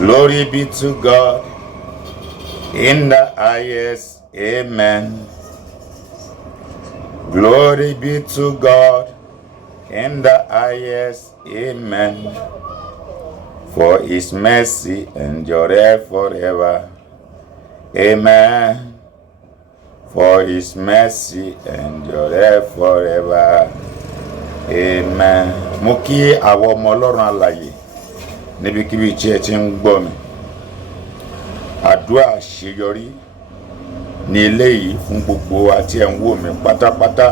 Glory be to God in the highest. Amen. Glory be to God in the highest. Amen. For his mercy endureth forever. Amen. For his mercy endureth forever. Amen. Mo kí àwọn ọmọ Ọlọ́run alààyè níbikíbi tí ẹ ti ń gbọ́ mi. Àdúrà àṣeyọrí ní eléyìí fún gbogbo wa tí ẹ ń wò mí pátápátá.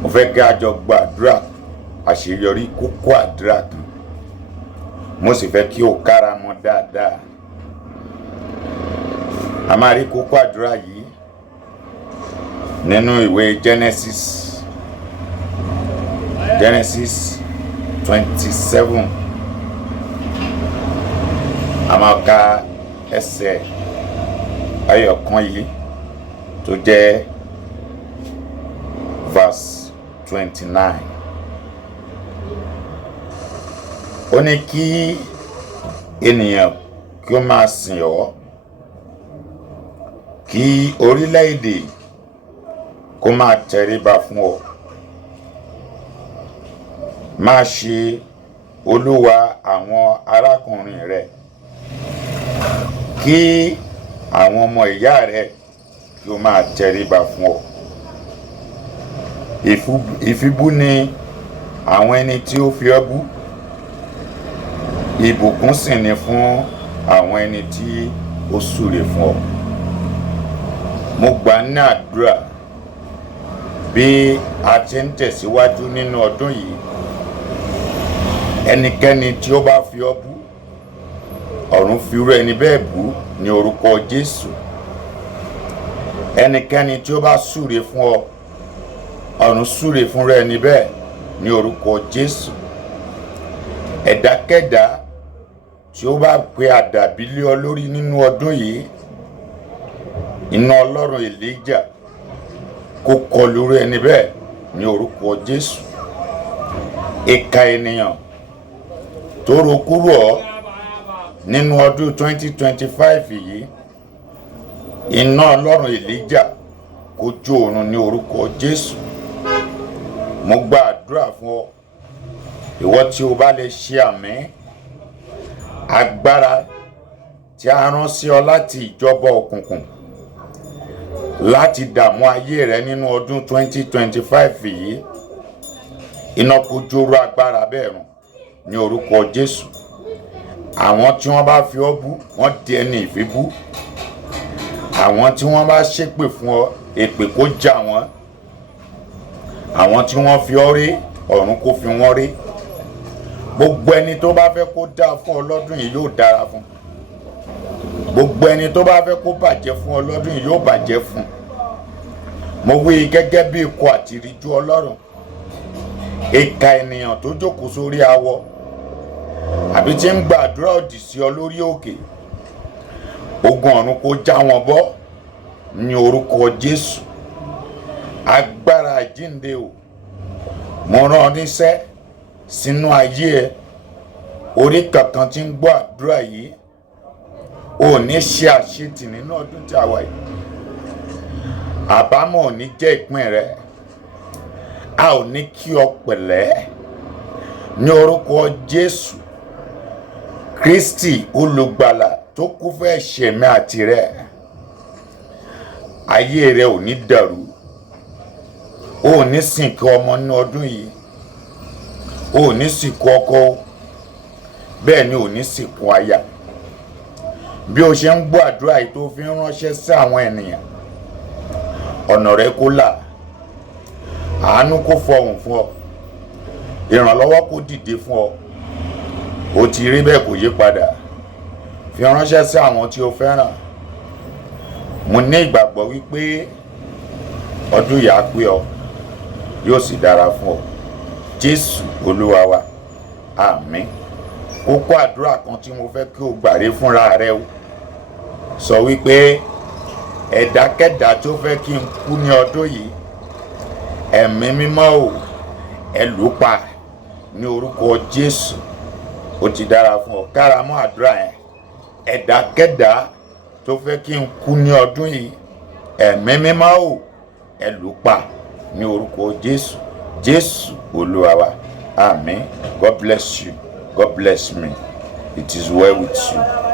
Mo fẹ́ kí a jọ gba àdúrà àṣeyọrí, kókó àdúrà kan. Mo sì fẹ́ kí o kára mọ́ dáadáa. A máa rí kókó àdúrà yìí nínú ìwé Genesis 27. A máa ka ẹsẹ̀ ẹyọ̀kan yìí tó jẹ́ verse 29. Ó ní kí ènìyàn kí ó máa sìn ọ́, kí orílẹ̀-èdè kó máa tẹríba fún ọ. Máa ṣe olúwa àwọn arákùnrin rẹ, kí àwọn ọmọ ìyá rẹ kí ó máa tẹríba fún ọ. Ìfibú ni àwọn ẹni tí ó fi ọ́ bú, ìbùkún sì ni fún àwọn ẹni tí ó súre fún ọ. Mo gbà ní àdúrà bí a ti ń tẹ̀síwájú nínú ọdún yìí, ẹnikẹ́ni tí ó bá fi ọ́ bú, ọ̀run fi irú ẹni bẹ́ẹ̀ bú ní orúkọ Jésù. Ẹnikẹ́ni tí ó bá súre fún ọ, ọ̀run súre fún ẹni bẹ́ẹ̀ ní orúkọ Jésù. Ẹ̀dákẹ́dá tí ó bá pe àdàbí lé ọ lórí nínú ọdún yìí, iná Ọlọ́run Èlíjà kó kọlù ẹni bẹ́ẹ̀ ní orúkọ Jésù. Ìkà ènìyàn tó ro kúrò ọ́ nínú ọdún 2025 yìí, iná Ọlọ́run Èlíjà kó jó oorun ní orúkọ Jésù. Mo gba àdúrà fún ọ, ìwọ tí o bá lè ṣe àmín. Agbára tí a rán sí ọ láti ìjọba òkùnkùn láti dààmú ayé rẹ nínú ọdún 2025 yìí, iná kó jóró agbára bẹ́ẹ̀ run ní orúkọ Jésù. Àwọn tí wọ́n bá fi ọ́ bú, wọ́n di ẹni ìfibú. Àwọn tí wọ́n bá ṣépè fún ọ, èpè kó jà wọ́n. Àwọn tí wọ́n fi ọ́ ré, ọ̀run kó fi wọ́n ré. Gbogbo ẹni tó bá fẹ́ kó dáa fún ọ lọ́dún yìí yóò dára fún. Gbogbo ẹni tó bá fẹ́ kó bàjẹ́ fún ọ lọ́dún yìí yóò bàjẹ́ fún. Mo wí gẹ́gẹ́ bí ikọ̀ àti ìríjú Ọlọ́run. Ìkà ènìyàn tó jókòó sórí awọ àbí tí ń gbàdúrà òdì sí ọ lórí òkè, ogun ọ̀run kó já wọn bọ́ ní orúkọ Jésù. Agbára àjíǹde o, mo rán ọ níṣẹ́ sínú ayé ẹ. Orí kankan tí ń gbọ́ àdúrà yìí, ò ní ṣe àṣetì nínú ọdún tí a wà yìí. Àbámọ̀ ò ní jẹ́ ìpín rẹ. A ò ní kí ọ pẹ̀lẹ́ ní orúkọ Jésù Kristi olùgbàlà tó kú fún ẹ̀ṣẹ̀ mi àti rẹ. Ayé rẹ ò ní dàrú. O ò ní sìnkú ọmọ ní ọdún yìí. O ò ní sìnkú ọkọ, bẹ́ẹ̀ ni ò ní sìnkú aya. Bí o ṣe ń gbọ́ àdúrà yìí tó fi ń ránṣẹ́ sí àwọn ènìyàn, ọ̀nà rẹ kó là, àánú kó fọhùn fún ọ, ìrànlọ́wọ́ kó dìde fún ọ. O ti rí bẹ́ẹ̀ kò yí padà. Fi ránṣẹ́ sí àwọn tí o fẹ́ràn. Mo ní ìgbàgbọ́ wípé ọdún yìí á pé ọ, yóò sì dára fún ọ. Jésù Olúwa wa, àmín. Kókó àdúrà kan tí mo fẹ́ kí o gbàre fúnra rẹ o. Sọ wípé ẹ̀dákẹ́dá tó fẹ́ kí n kú ní ọdún yìí, ẹ̀mí mímọ́ o, ẹ lù pa ní orúkọ Jésù. ó ti dára fún ọ. Kára mọ́ àdúrà yẹn. Ẹ̀dákẹ́dá tó fẹ́ kí n kú ní ọdún yìí, ẹ̀mí mímọ́ o, ẹ lù pa ní orúkọ Jésù. Jésù Olúwa wa. Àmín. God bless you. God bless me. It is well with you.